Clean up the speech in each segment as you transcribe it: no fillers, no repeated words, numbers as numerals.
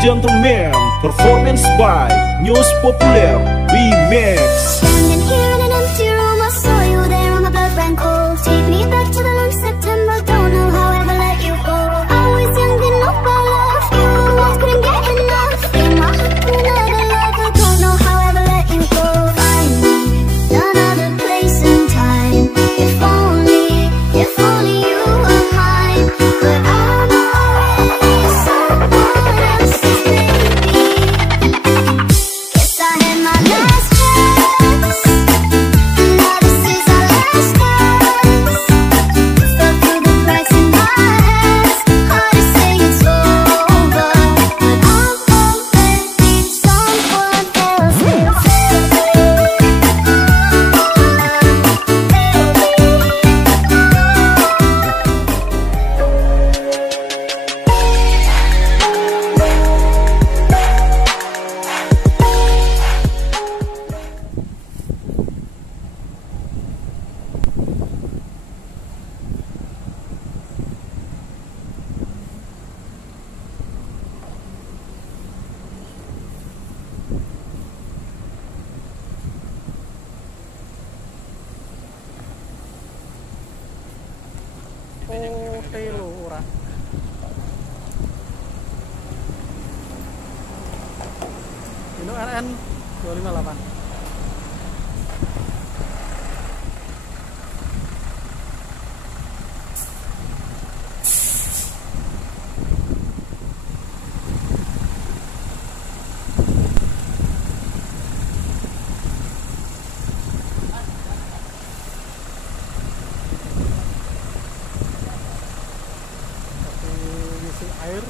and gentlemen, performance by News Populer Remix. Standing here in an empty room, I saw you there and my blood ran cold. Take me back to the long September, don't know how I ever let you go. I was young, didn't know about love, you always couldn't get enough. Gave my heart to another lover, don't know how I ever let you go. Find me another place and time. If only you were mine. But I'm already someone else's baby. Guess I had my last chance. Now this is our last dance. Fell through the cracks in my hands. Hard to say it's over, but I'm already someone else's Lurah. Ini RN 258. Air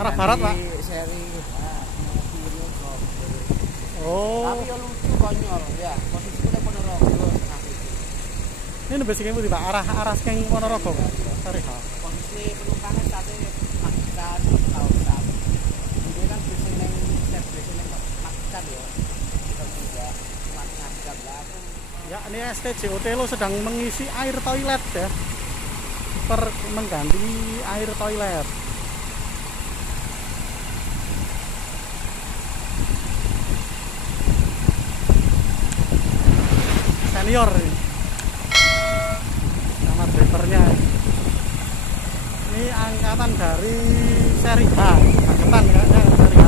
arah barat, Pak. Seri Oh. tapi ya lucu konyol ya. Posisi kita Ponorogo. Ini basicnya itu, Pak. Arah sing Ponorogo. Sorry, Pak. Posisi penumpangnya sate makan kausan. Ini kan biasanya step biasanya makan ya. Kita juga makan belakang. Ya, ini STJOT lo sedang mengisi air toilet ya. Mengganti air toilet. Senior ini. Nama drivernya. Ini angkatan dari seri H. Angkatan kayaknya seri H.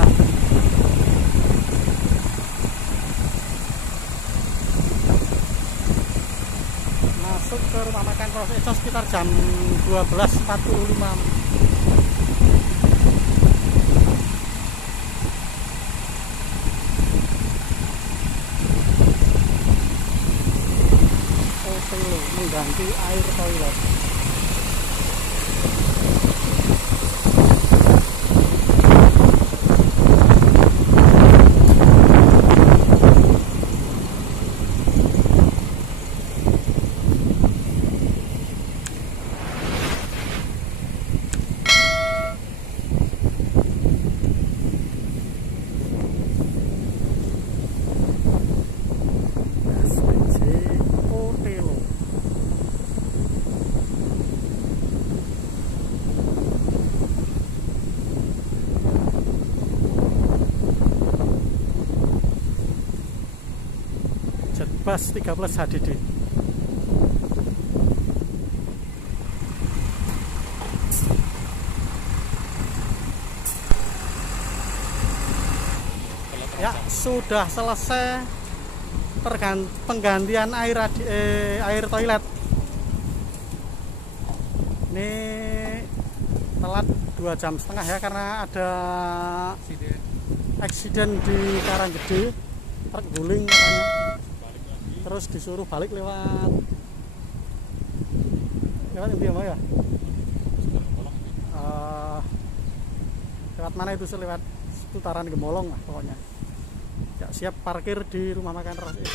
Masuk ke rumah makan Prof. Ecos sekitar jam 12.45. Mengganti air toilet. Bus 13 HDD. Ya, sudah selesai penggantian air toilet. Ini telat 2,5 jam ya karena ada aksiden di Karanggede, truk guling katanya. Terus disuruh balik lewat ini ya? Lewat mana itu? Lewat putaran Gemolong lah pokoknya. Ya, siap parkir di rumah makan Ros itu.